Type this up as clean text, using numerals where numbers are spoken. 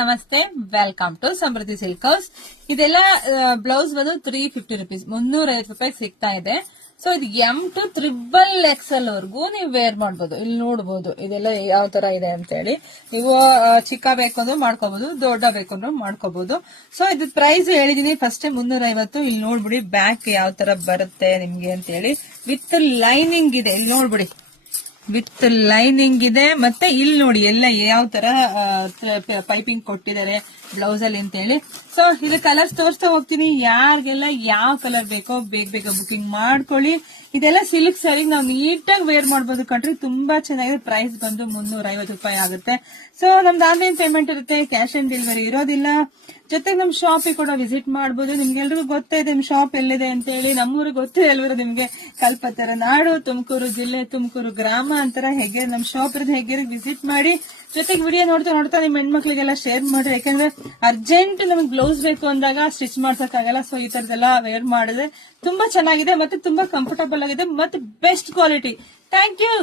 ನಮಸ್ತೆ, welcome to Samruddhi silk house. ಇದೆಲ್ಲ blouse ಬಂದು 350 ರುಪೀಸ್, 350 ರೂಪಾಯಿ ಸಿಗ್ತಾ ಇದೆ. ಸೊ ಇದು M to XXL ವರ್ಗೂ ನೀವು ವೇರ್ ಮಾಡ್ಬೋದು. ಇಲ್ಲಿ ನೋಡ್ಬೋದು ಇದೆಲ್ಲ ಯಾವ ತರ ಇದೆ ಅಂತ ಹೇಳಿ. ನೀವು ಚಿಕ್ಕ ಬೇಕು ಅಂದ್ರೆ ಮಾಡ್ಕೋಬಹುದು, ದೊಡ್ಡ ಬೇಕು ಅಂದ್ರೆ ಮಾಡ್ಕೋಬಹುದು. ಸೊ ಇದು ಪ್ರೈಸ್ ಹೇಳಿದೀನಿ ಫಸ್ಟ್ 350. ಇಲ್ಲಿ ನೋಡ್ಬಿಡಿ ಬ್ಯಾಕ್ ಯಾವ ತರ ಬರುತ್ತೆ ನಿಮ್ಗೆ ಅಂತ ಹೇಳಿ. ವಿತ್ ಲೈನಿಂಗ್ ಇದೆ, ಇಲ್ಲಿ ನೋಡ್ಬಿಡಿ ವಿತ್ ಲೈನಿಂಗ್ ಇದೆ. ಮತ್ತೆ ಇಲ್ಲಿ ನೋಡಿ ಎಲ್ಲ ಯಾವ ತರ ಪೈಪಿಂಗ್ ಕೊಟ್ಟಿದ್ದಾರೆ ಬ್ಲೌಸ್ ಅಲ್ಲಿ ಅಂತ ಹೇಳಿ. ಸೊ ಇದು ಕಲರ್ಸ್ ತೋರಿಸ್ತಾ ಹೋಗ್ತೀನಿ. ಯಾರಿಗೆಲ್ಲ ಯಾವ ಕಲರ್ ಬೇಕೋ ಬೇಗ ಬುಕಿಂಗ್ ಮಾಡ್ಕೊಳ್ಳಿ. ಇದೆಲ್ಲ ಸಿಲ್ಕ್ ಸ್ಯಾರಿ ನಾವು ನೀಟಾಗಿ ವೇರ್ ಮಾಡ್ಬೋದು ಕಣ್ರಿ. ತುಂಬಾ ಚೆನ್ನಾಗಿದೆ. ಪ್ರೈಸ್ ಬಂದು 350 ರೂಪಾಯಿ ಆಗುತ್ತೆ. ಸೊ ನಮ್ದು ಆನ್ಲೈನ್ ಪೇಮೆಂಟ್ ಇರುತ್ತೆ, ಕ್ಯಾಶ್ ಆನ್ ಡೆಲಿವರಿ ಇರೋದಿಲ್ಲ. ಜೊತೆಗೆ ನಮ್ ಶಾಪಿಗೆ ಕೂಡ ವಿಸಿಟ್ ಮಾಡಬಹುದು. ನಿಮ್ಗೆಲ್ರಿಗೂ ಗೊತ್ತೇ ಇದೆ ನಮ್ ಶಾಪ್ ಎಲ್ಲಿದೆ ಅಂತ ಹೇಳಿ. ನಮ್ಮೂರಿಗೆ ಗೊತ್ತೇ ಅಲ್ವರ ನಿಮ್ಗೆ. ಕಲ್ಪತರ ನಾಡು, ತುಮಕೂರು ಜಿಲ್ಲೆ, ತುಮಕೂರು ಗ್ರಾಮ ಅಂತರ ಹೆಗ್ಗೇರಿ ನಮ್ ಶಾಪ್ ಇರೋದು. ಹೆಗ್ಗೇರಿಗೆ ವಿಸಿಟ್ ಮಾಡಿ. ಜೊತೆಗೆ ವಿಡಿಯೋ ನೋಡ್ತಾ ನಿಮ್ ಹೆಣ್ಮಕ್ಳಿಗೆಲ್ಲ ಶೇರ್ ಮಾಡ್ರಿ. ಯಾಕಂದ್ರೆ ಅರ್ಜೆಂಟ್ ನಮಗೆ ಬ್ಲೌಸ್ ಬೇಕು ಅಂದಾಗ ಸ್ಟಿಚ್ ಮಾಡ್ಸಕ್ಕಾಗಲ್ಲ. ಸೊ ಈ ತರದೆಲ್ಲ ವೇರ್ ಮಾಡಿದ್ರೆ ತುಂಬಾ ಚೆನ್ನಾಗಿದೆ, ಮತ್ತೆ ತುಂಬಾ ಕಂಫರ್ಟಬಲ್ ಆಗಿದೆ, ಮತ್ತೆ ಬೆಸ್ಟ್ ಕ್ವಾಲಿಟಿ. Thank you.